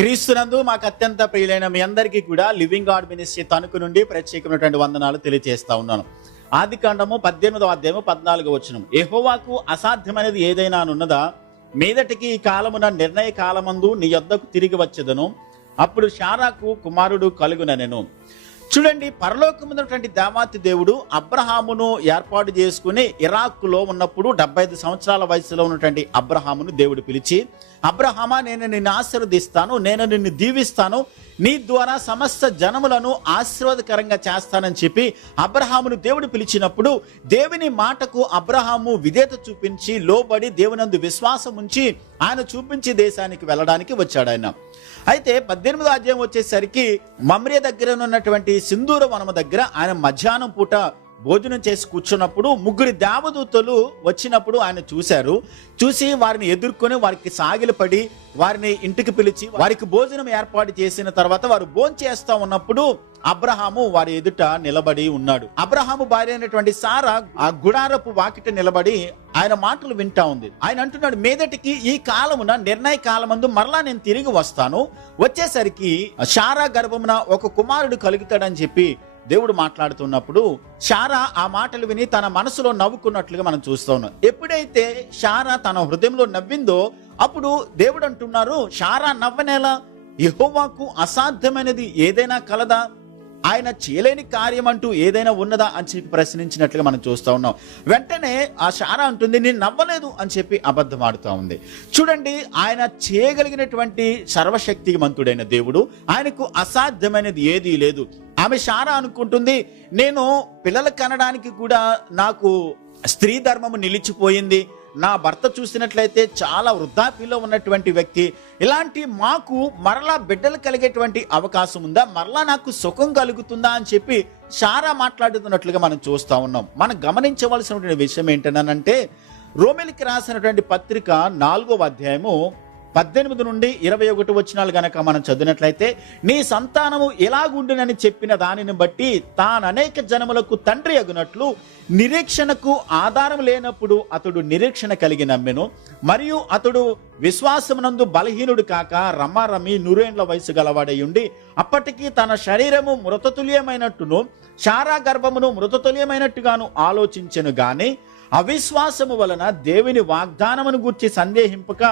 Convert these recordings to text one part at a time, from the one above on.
క్రీస్తునందు మాకు అత్యంత ప్రియులైన మీ అందరికీ కూడా లివింగ్ గాడ్ మినిస్ట్రీ తణుకు నుండి ప్రత్యేకమైనటువంటి వందనాలు తెలియజేస్తా ఉన్నాను. ఆదికాండము 18వ అధ్యాయము 14వ వచనం, యెహోవాకు అసాధ్యమైనది ఏదైనా ఉన్నదా? మీదటికి ఈ కాలమున నిర్ణయ కాలమందు నీ యొద్దకు తిరిగి వచ్చెదను, అప్పుడు శారాకు కుమారుడు కలుగుననెను. చూడండి, పరలోకమున్నటువంటి దేవాతి దేవుడు అబ్రహామును ఏర్పాటు చేసుకుని ఇరాక్లో ఉన్నప్పుడు 75 సంవత్సరాల వయసులో ఉన్నటువంటి అబ్రహామును దేవుడు పిలిచి, అబ్రహామా, నేను నిన్ను ఆశీర్వదిస్తాను, నేను నిన్ను దీవిస్తాను, నీ ద్వారా సమస్త జనములను ఆశీర్వాదకరంగా చేస్తానని చెప్పి అబ్రహామును దేవుడు పిలిచినప్పుడు దేవుని మాటకు అబ్రహాము విధేయత చూపించి లోబడి దేవునందు విశ్వాసం ఉంచి ఆయన చూపించి దేశానికి వెళ్ళడానికి వచ్చాడు ఆయన. అయితే 18వ అధ్యాయం వచ్చేసరికి మమ్రే దగ్గర ఉన్నటువంటి సింధూర వనము దగ్గర ఆయన మధ్యాహ్నం పూట భోజనం చేసి కూర్చున్నప్పుడు 3 దేవదూతలు వచ్చినప్పుడు ఆయన చూసి వారిని ఎదుర్కొని వారికి సాగిలపడి వారిని ఇంటికి పిలిచి వారికి భోజనం ఏర్పాటు చేసిన తర్వాత వారు భోజనం చేస్తా ఉన్నప్పుడు అబ్రహాము వారి ఎదుట నిలబడి ఉన్నాడు. అబ్రహాము భార్య అయినటువంటి సారా ఆ గుడారపు వాకిట నిలబడి ఆయన మాటలు వింటా ఉంది. ఆయన అంటున్నాడు, మీదటికి ఈ కాలమున నిర్ణయ కాలమందు మరలా నేను తిరిగి వస్తాను, వచ్చేసరికి శారా గర్భమున ఒక కుమారుడు కలుగుతాడని చెప్పి దేవుడు మాట్లాడుతున్నప్పుడు శారా ఆ మాటలు విని తన మనసులో నవ్వుకున్నట్లుగా మనం చూస్తూ ఉన్నాం. ఎప్పుడైతే శారా తన హృదయంలో నవ్విందో అప్పుడు దేవుడు అంటున్నారు, శారా నవ్వనేలా? యెహోవాకు అసాధ్యమైనది ఏదైనా కలదా? ఆయన చేయలేని కార్యం అంటూ ఏదైనా ఉన్నదా అని చెప్పి ప్రశ్నించినట్లుగా మనం చూస్తూ ఉన్నాం. వెంటనే ఆ శారా అంటుంది, నేను నవ్వలేదు అని చెప్పి అబద్ధం ఆడుతూ ఉంది. చూడండి, ఆయన చేయగలిగినటువంటి సర్వశక్తిమంతుడైన దేవుడు, ఆయనకు అసాధ్యమైనది ఏదీ లేదు. ఆమె శారా అనుకుంటుంది, నేను పిల్లలు కనడానికి కూడా నాకు స్త్రీ ధర్మము నిలిచిపోయింది, నా భర్త చూసినట్లయితే చాలా వృద్ధాప్యంలో ఉన్నటువంటి వ్యక్తి, ఇలాంటి మాకు మరలా బిడ్డలు కలిగేటువంటి అవకాశం ఉందా? మరలా నాకు సుఖం కలుగుతుందా అని చెప్పి శారా మాట్లాడుతున్నట్లుగా మనం చూస్తూ ఉన్నాం. మనం గమనించవలసినటువంటి విషయం ఏంటనంటే, రోమీయులకు రాసినటువంటి పత్రిక 4వ అధ్యాయము 18 నుండి 21 వచనాలు గనక మనం చదివినట్లయితే, నీ సంతానము ఎలాగుండునని చెప్పిన దానిని బట్టి తాను అనేక జనములకు తండ్రి అగునట్లు నిరీక్షణకు ఆధారం లేనప్పుడు అతడు నిరీక్షణ కలిగి నమ్మెను, మరియు అతడు విశ్వాసమునందు బలహీనుడు కాక రమారమి 100 ఏండ్ల వయసు గలవాడై ఉండి అప్పటికి తన శరీరము మృతతుల్యమైనట్టును శారా గర్భమును మృతతుల్యమైనట్టుగాను ఆలోచించెను గాని అవిశ్వాసము వలన దేవుని వాగ్దానమును గూర్చి సందేహింపక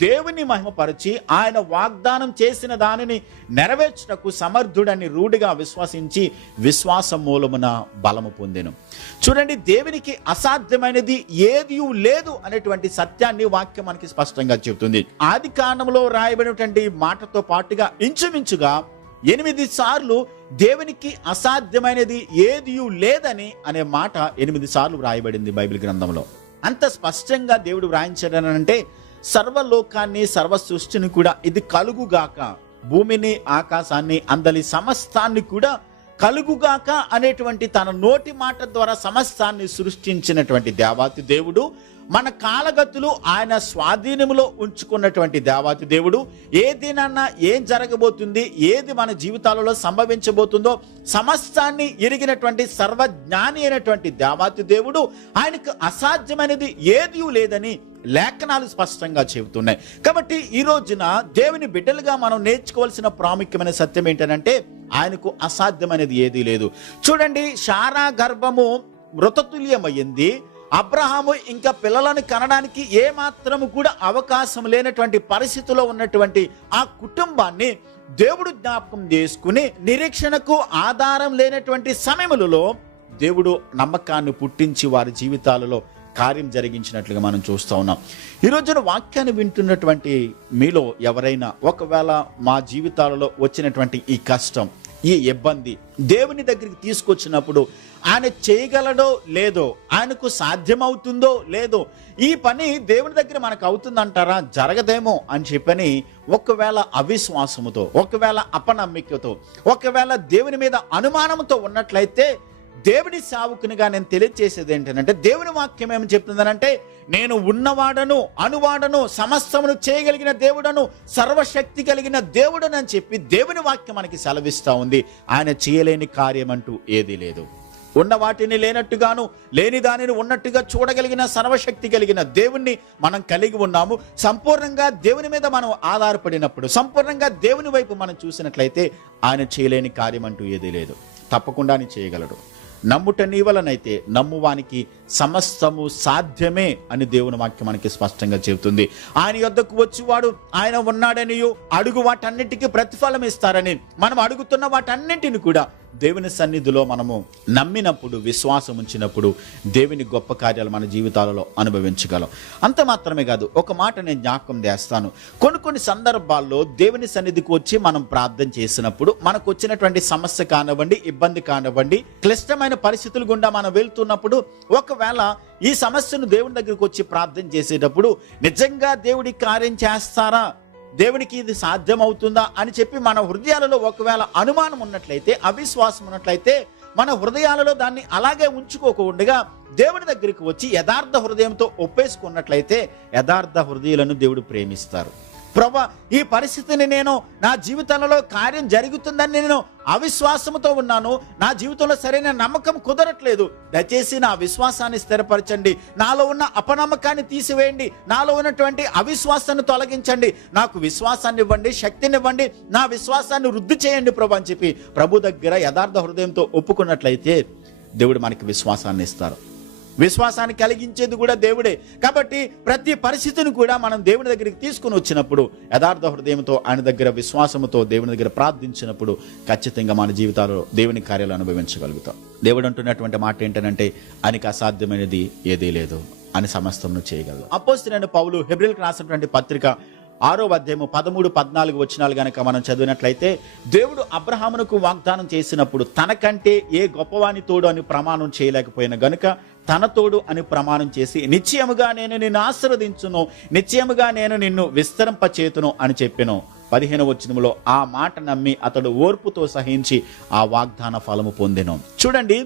దేవుని మహిమపరిచి ఆయన వాగ్దానం చేసిన దానిని నెరవేర్చుటకు సమర్థుడని రూఢిగా విశ్వసించి విశ్వాసం మూలమున బలము పొందెను. చూడండి, దేవునికి అసాధ్యమైనది ఏదీ లేదు అనేటువంటి సత్యాన్ని వాక్యం మనకి స్పష్టంగా చెబుతుంది. ఆది కాండంలో రాయబడినటువంటి మాటతో పాటుగా ఇంచుమించుగా 8 సార్లు దేవునికి అసాధ్యమైనది ఏదీ లేదని అనే మాట 8 సార్లు రాయబడింది బైబిల్ గ్రంథంలో. అంత స్పష్టంగా దేవుడు వ్రాయించాడనంటే, సర్వలోకాన్ని సర్వ సృష్టిని కూడా ఇది కలుగుగాక, భూమిని ఆకాశాన్ని అందలి సమస్తాన్ని కూడా కలుగుగాక అనేటువంటి తన నోటి మాట ద్వారా సమస్తాన్ని సృష్టించినటువంటి దేవాతి దేవుడు, మన కాలగతులు ఆయన స్వాధీనములో ఉంచుకున్నటువంటి దేవాతి దేవుడు, ఏదినన్నా ఏం జరగబోతుంది, ఏది మన జీవితాలలో సంభవించబోతుందో సమస్తాన్ని ఎరిగినటువంటి సర్వజ్ఞాని అయినటువంటి దేవాతి దేవుడు, ఆయనకు అసాధ్యమైనది ఏదీ లేదని లేఖనాలు స్పష్టంగా చెబుతున్నాయి. కాబట్టి ఈ రోజున దేవుని బిడ్డలుగా మనం నేర్చుకోవాల్సిన ప్రాముఖ్యమైన సత్యం ఏంటంటే, ఆయనకు అసాధ్యమైనది ఏదీ లేదు. చూడండి, శారా గర్భము మృతతుల్యమైంది. అబ్రహాము ఇంకా పిల్లలను కనడానికి ఏ మాత్రము కూడా అవకాశం లేనటువంటి పరిస్థితిలో ఉన్నటువంటి ఆ కుటుంబాన్ని దేవుడు జ్ఞాపకం చేసుకుని నిరీక్షణకు ఆధారం లేనటువంటి సమయములలో దేవుడు నమ్మకాన్ని పుట్టించి వారి జీవితాలలో కార్యం జరిగించినట్లుగా మనం చూస్తూ ఉన్నాం. ఈ రోజున వాక్యాన్ని వింటున్నటువంటి మీలో ఎవరైనా ఒకవేళ మా జీవితాలలో వచ్చినటువంటి ఈ కష్టం, ఈ ఇబ్బంది దేవుని దగ్గరికి తీసుకొచ్చినప్పుడు ఆయన చేయగలడో లేదో, ఆయనకు సాధ్యమవుతుందో లేదో, ఈ పని దేవుని దగ్గర మనకు అవుతుందంటారా, జరగదేమో అని చెప్పని ఒకవేళ అవిశ్వాసముతో, ఒకవేళ అపనమ్మికతో, ఒకవేళ దేవుని మీద అనుమానంతో ఉన్నట్లయితే దేవుని సేవకునిగా నేను తెలియజేసేది ఏంటంటే, దేవుని వాక్యం ఏమని చెప్తుందనంటే, నేను ఉన్నవాడను, అనువాడను, సమస్తమును చేయగలిగిన దేవుడను, సర్వశక్తి కలిగిన దేవుడను అని చెప్పి దేవుని వాక్యం మనకి సెలవిస్తూ ఉంది. ఆయన చేయలేని కార్యం అంటూ ఏదీ లేదు. ఉన్న వాటిని లేనట్టుగాను, లేని దానిని ఉన్నట్టుగా చూడగలిగిన సర్వశక్తి కలిగిన దేవుణ్ణి మనం కలిగి ఉన్నాము. సంపూర్ణంగా దేవుని మీద మనం ఆధారపడినప్పుడు, సంపూర్ణంగా దేవుని వైపు మనం చూసినట్లయితే ఆయన చేయలేని కార్యం అంటూ ఏదీ లేదు. తప్పకుండా ఆయన చేయగలడు. నమ్ముట నీ వలనైతే నమ్మువానికి సమస్తము సాధ్యమే అని దేవుని వాక్యం మనకి స్పష్టంగా చెబుతుంది. ఆయన యొద్దకు వచ్చేవాడు ఆయన ఉన్నాడనియు అడుగు వాటన్నిటికీ ప్రతిఫలం ఇస్తారని, మనం అడుగుతున్న వాటన్నిటిని కూడా దేవుని సన్నిధిలో మనము నమ్మినప్పుడు, విశ్వాసం ఉంచినప్పుడు దేవుని గొప్ప కార్యాలు మన జీవితాలలో అనుభవించగలం. అంత మాత్రమే కాదు, ఒక మాట నేను జ్ఞాపకం చేస్తాను. కొన్ని సందర్భాల్లో దేవుని సన్నిధికి వచ్చి మనం ప్రార్థన చేసినప్పుడు మనకు వచ్చినటువంటి సమస్య కానివ్వండి, ఇబ్బంది కానివ్వండి, క్లిష్టమైన పరిస్థితులు గుండా మనం వెళ్తున్నప్పుడు, ఒకవేళ ఈ సమస్యను దేవుని దగ్గరికి వచ్చి ప్రార్థన చేసేటప్పుడు నిజంగా దేవుడి కార్యం చేస్తారా, దేవునికి ఇది సాధ్యమవుతుందా అని చెప్పి మన హృదయాలలో ఒకవేళ అనుమానం ఉన్నట్లయితే, అవిశ్వాసం ఉన్నట్లయితే, మన హృదయాలలో దాన్ని అలాగే ఉంచుకోకుండా దేవుడి దగ్గరికి వచ్చి యథార్థ హృదయంతో ఒప్పేసుకున్నట్లయితే యథార్థ హృదయాలను దేవుడు ప్రేమిస్తారు. ప్రభువా, ఈ పరిస్థితిని నేను నా జీవితంలో కార్యం జరుగుతుందని నేను అవిశ్వాసంతో ఉన్నాను, నా జీవితంలో సరైన నమ్మకం కుదరట్లేదు, దయచేసి నా విశ్వాసాన్ని స్థిరపరచండి, నాలో ఉన్న అపనమ్మకాన్ని తీసివేయండి, నాలో ఉన్నటువంటి అవిశ్వాసాన్ని తొలగించండి, నాకు విశ్వాసాన్ని ఇవ్వండి, శక్తిని ఇవ్వండి, నా విశ్వాసాన్ని వృద్ధి చేయండి ప్రభు అని చెప్పి ప్రభు దగ్గర యథార్థ హృదయంతో ఒప్పుకున్నట్లయితే దేవుడు మనకి విశ్వాసాన్ని ఇస్తారు. విశ్వాసాన్ని కలిగించేది కూడా దేవుడే. కాబట్టి ప్రతి పరిస్థితిని కూడా మనం దేవుని దగ్గరికి తీసుకుని వచ్చినప్పుడు యథార్థ హృదయంతో ఆయన దగ్గర విశ్వాసంతో దేవుని దగ్గర ప్రార్థించినప్పుడు ఖచ్చితంగా మన జీవితాల్లో దేవుని కార్యాలు అనుభవించగలుగుతాం. దేవుడు అంటున్నటువంటి మాట ఏంటంటే ఆయనకి అసాధ్యమైనది ఏదీ లేదు, అని సమస్తమును చేయగలరు. అపోస్తలుడైన పౌలు హెబ్రీయులకు రాసినటువంటి పత్రిక 6వ అధ్యాయము 13, 14 వచనాలు గనక మనం చదివినట్లయితే, దేవుడు అబ్రహామునకు వాగ్దానం చేసినప్పుడు తనకంటే ఏ గొప్పవాని తోడు అని ప్రమాణం చేయలేకపోయిన గనుక తన తోడు అని ప్రమాణం చేసి, నిశ్చయముగా నేను నిన్ను ఆశీర్వదించును, నిశ్చయముగా నేను నిన్ను విస్తరింపచేతును అని చెప్పెను. 15వ వచనములో ఆ మాట నమ్మి అతడు ఓర్పుతో సహించి ఆ వాగ్దాన ఫలము పొందెను. చూడండి,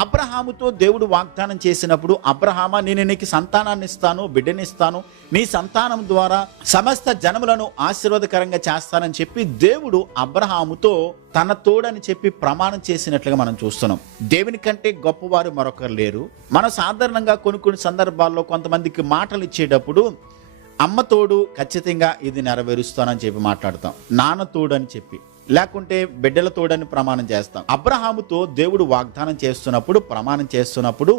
అబ్రహాముతో దేవుడు వాగ్దానం చేసినప్పుడు, అబ్రహామా నేను నీకు సంతానాన్ని ఇస్తాను, బిడ్డనిస్తాను, నీ సంతానం ద్వారా సమస్త జనములను ఆశీర్వాదకరంగా చేస్తానని చెప్పి దేవుడు అబ్రహాముతో తన తోడని చెప్పి ప్రమాణం చేసినట్లుగా మనం చూస్తున్నాం. దేవుని కంటే గొప్పవారు మరొకరు లేరు. మనం సాధారణంగా కొన్ని సందర్భాల్లో కొంతమందికి మాటలు ఇచ్చేటప్పుడు అమ్మ తోడు ఖచ్చితంగా ఇది నెరవేరుస్తానని చెప్పి మాట్లాడతాం, నాన్న తోడు అని చెప్పి, లేకుంటే బిడ్డల తోడని ప్రమాణం చేస్తాం. అబ్రహాముతో దేవుడు వాగ్దానం చేస్తున్నప్పుడు, ప్రమాణం చేస్తున్నప్పుడు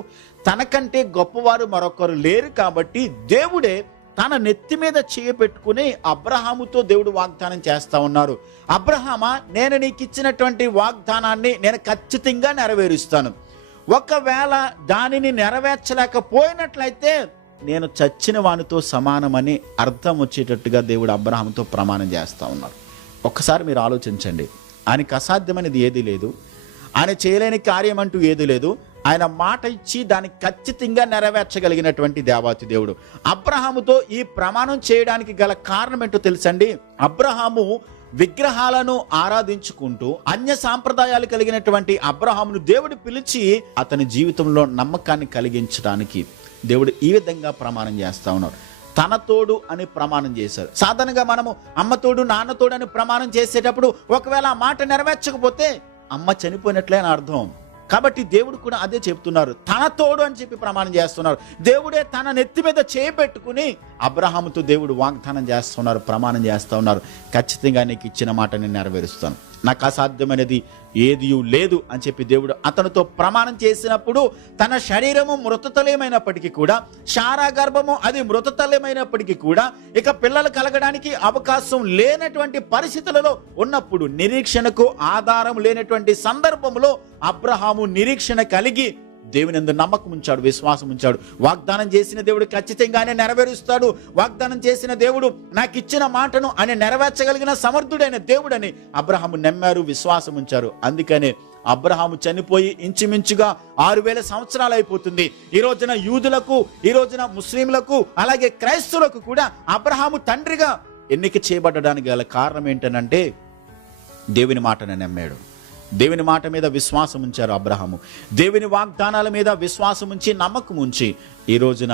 తనకంటే గొప్పవారు మరొకరు లేరు కాబట్టి దేవుడే తన నెత్తి మీద చేయపెట్టుకుని అబ్రహాముతో దేవుడు వాగ్దానం చేస్తా ఉన్నారు. అబ్రహామా, నేను నీకు ఇచ్చినటువంటి వాగ్దానాన్ని నేను ఖచ్చితంగా నెరవేరుస్తాను, ఒకవేళ దానిని నెరవేర్చలేకపోయినట్లయితే నేను చచ్చిన వానితో సమానమని అర్థం వచ్చేటట్టుగా దేవుడు అబ్రహాముతో ప్రమాణం చేస్తా ఉన్నారు. ఒక్కసారి మీరు ఆలోచించండి, ఆయనకి అసాధ్యమైనది ఏదీ లేదు, ఆయన చేయలేని కార్యం అంటూ ఏదీ లేదు. ఆయన మాట ఇచ్చి దాన్ని ఖచ్చితంగా నెరవేర్చగలిగినటువంటి దేవాతి దేవుడు. అబ్రహాముతో ఈ ప్రమాణం చేయడానికి గల కారణం ఏంటో తెలుసండి. అబ్రహాము విగ్రహాలను ఆరాధించుకుంటూ అన్య సాంప్రదాయాలు కలిగినటువంటి అబ్రహామును దేవుడు పిలిచి అతని జీవితంలో నమ్మకాన్ని కలిగించడానికి దేవుడు ఈ విధంగా ప్రమాణం చేస్తా ఉన్నారు. తన తోడు అని ప్రమాణం చేశారు. సాధారణంగా మనము అమ్మ తోడు, నాన్న తోడు అని ప్రమాణం చేసేటప్పుడు ఒకవేళ ఆ మాట నెరవేర్చకపోతే అమ్మ చనిపోయినట్లే అని అర్థం. కాబట్టి దేవుడు కూడా అదే చెప్తున్నారు, తన తోడు అని చెప్పి ప్రమాణం చేస్తున్నారు. దేవుడే తన నెత్తి మీద చేపెట్టుకుని అబ్రహాముతో దేవుడు వాగ్దానం చేస్తున్నారు, ప్రమాణం చేస్తూ ఉన్నారు, ఖచ్చితంగా నీకు ఇచ్చిన మాట నేను నెరవేరుస్తాను, నాకు అసాధ్యమైనది ఏది లేదు అని చెప్పి దేవుడు అతనితో ప్రమాణం చేసినప్పుడు తన శరీరము మృతతల్యమైనప్పటికీ కూడా, శారా గర్భము అది మృతతల్యమైనప్పటికీ కూడా, ఇక పిల్లలు కలగడానికి అవకాశం లేనటువంటి పరిస్థితులలో ఉన్నప్పుడు, నిరీక్షణకు ఆధారం లేనటువంటి సందర్భంలో అబ్రహాము నిరీక్షణ కలిగి దేవుని యందు నమ్మకం ఉంచాడు, విశ్వాసం ఉంచాడు. వాగ్దానం చేసిన దేవుడు ఖచ్చితంగానే నెరవేరుస్తాడు, వాగ్దానం చేసిన దేవుడు నాకు ఇచ్చిన మాటను ఆయన నెరవేర్చగలిగిన సమర్థుడైన దేవుడని అబ్రహాము నమ్మారు, విశ్వాసం ఉంచారు. అందుకనే అబ్రహాము చనిపోయి ఇంచుమించుగా 6000 సంవత్సరాలు అయిపోతుంది. ఈ రోజున యూదులకు, ఈ రోజున ముస్లింలకు, అలాగే క్రైస్తవులకు కూడా అబ్రహాము తండ్రిగా ఎన్నిక చేయబడడానికి గల కారణం ఏంటనంటే దేవుని మాటను నమ్మాడు, దేవుని మాట మీద విశ్వాసం ఉంచారు అబ్రహాము. దేవుని వాగ్దానాల మీద విశ్వాసం ఉంచి, నమ్మకం ఉంచి ఈ రోజున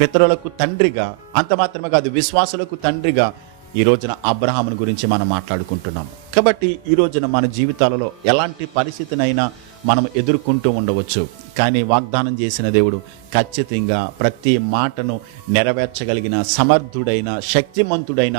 పితరులకు తండ్రిగా, అంత మాత్రమే కాదు విశ్వాసులకు తండ్రిగా ఈ రోజున అబ్రహాముని గురించి మనం మాట్లాడుకుంటున్నాం. కాబట్టి ఈ రోజున మన జీవితాలలో ఎలాంటి పరిస్థితినైనా మనం ఎదుర్కొంటూ ఉండవచ్చు. కానీ వాగ్దానం చేసిన దేవుడు ఖచ్చితంగా ప్రతి మాటను నెరవేర్చగలిగిన సమర్థుడైన, శక్తిమంతుడైన,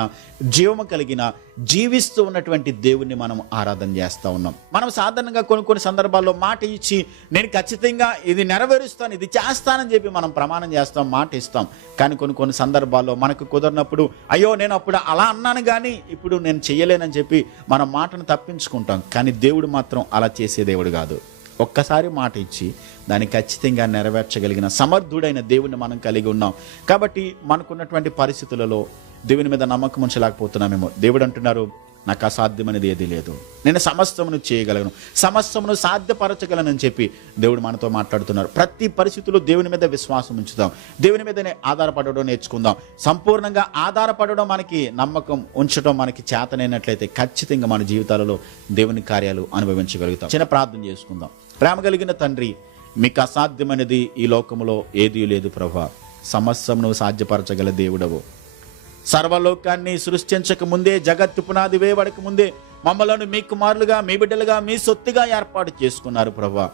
జీవము కలిగిన, జీవిస్తూ ఉన్నటువంటి దేవుణ్ణి మనం ఆరాధన చేస్తూ ఉన్నాం. మనం సాధారణంగా కొన్ని సందర్భాల్లో మాట ఇచ్చి నేను ఖచ్చితంగా ఇది నెరవేరుస్తాను, ఇది చేస్తానని చెప్పి మనం ప్రమాణం చేస్తాం, మాట ఇస్తాం. కానీ కొన్ని సందర్భాల్లో మనకు కుదరినప్పుడు అయ్యో నేను అప్పుడు అలా అన్నాను కానీ ఇప్పుడు నేను చెయ్యలేనని చెప్పి మన మాటను తప్పించుకుంటాం. కానీ దేవుడు మాత్రం అలా చేసే దేవుడు కాదు. ఒక్కసారి మాట ఇచ్చి దాన్ని ఖచ్చితంగా నెరవేర్చగలిగిన సమర్థుడైన దేవుడిని మనం కలిగి ఉన్నాం. కాబట్టి మనకున్నటువంటి పరిస్థితులలో దేవుని మీద నమ్మకం ఉంచలేకపోతున్నామేమో. దేవుడు అంటున్నారు, నాకు అసాధ్యమనేది ఏదీ లేదు, నేను సమస్తమును చేయగలను, సమస్తమును సాధ్యపరచగలనని చెప్పి దేవుడు మనతో మాట్లాడుతున్నారు. ప్రతి పరిస్థితుల్లో దేవుని మీద విశ్వాసం ఉంచుదాం, దేవుని మీదనే ఆధారపడడం నేర్చుకుందాం. సంపూర్ణంగా ఆధారపడడం, మనకి నమ్మకం ఉంచడం మనకి చేతనైనట్లయితే ఖచ్చితంగా మన జీవితాలలో దేవుని కార్యాలు అనుభవించగలుగుతాం. చిన్న ప్రార్థన చేసుకుందాం. ప్రేమ కలిగిన తండ్రి, మీకు అసాధ్యమైనది ఈ లోకంలో ఏదీ లేదు ప్రభువా. సమస్తమును సాధ్యపరచగల దేవుడవు. సర్వలోకాన్ని సృష్టించక ముందే, జగత్తు పునాది వేయబడక ముందే మమ్మలను మీ కుమారులుగా, మీ బిడ్డలుగా, మీ సొత్తుగా ఏర్పాటు చేసుకున్నారు ప్రభువా.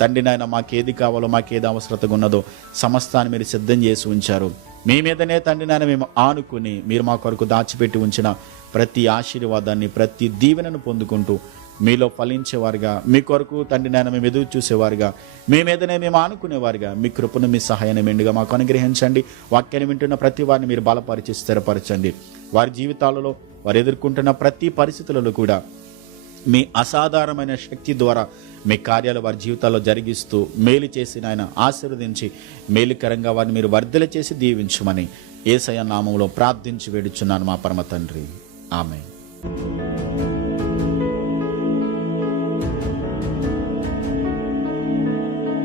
తండ్రి నాయన, మాకేది కావాలో, మాకేది అవసరతగా ఉన్నదో సమస్తాన్ని మీరు సిద్ధం చేసి ఉంచారు. మీ మీదనే తండ్రి నాయన మేము ఆనుకుని మీరు మా కొరకు దాచిపెట్టి ఉంచిన ప్రతి ఆశీర్వాదాన్ని, ప్రతి దీవెనను పొందుకుంటూ మీలో ఫలించేవారుగా, మీ కొరకు తండ్రి నాయన మేము ఎదురు చూసేవారుగా, మీ మీదనే మేము ఆనుకునేవారుగా, మీ కృపను, మీ సహాయాన్ని మెండుగా మాకు అనుగ్రహించండి. వాక్యాన్ని వింటున్న ప్రతి వారిని మీరు బలపరిచి స్థిరపరచండి. వారి జీవితాలలో వారు ఎదుర్కొంటున్న ప్రతి పరిస్థితులలో కూడా మీ అసాధారణమైన శక్తి ద్వారా మీ కార్యాలు వారి జీవితాల్లో జరిగిస్తూ మేలు చేసి ఆయన ఆశీర్వదించి మేలుకరంగా వారిని మీరు వర్ధల చేసి దీవించమని యేసయ్య నామములో ప్రార్థించి వేడుచున్నాను మా పరమ తండ్రి. ఆమేన్.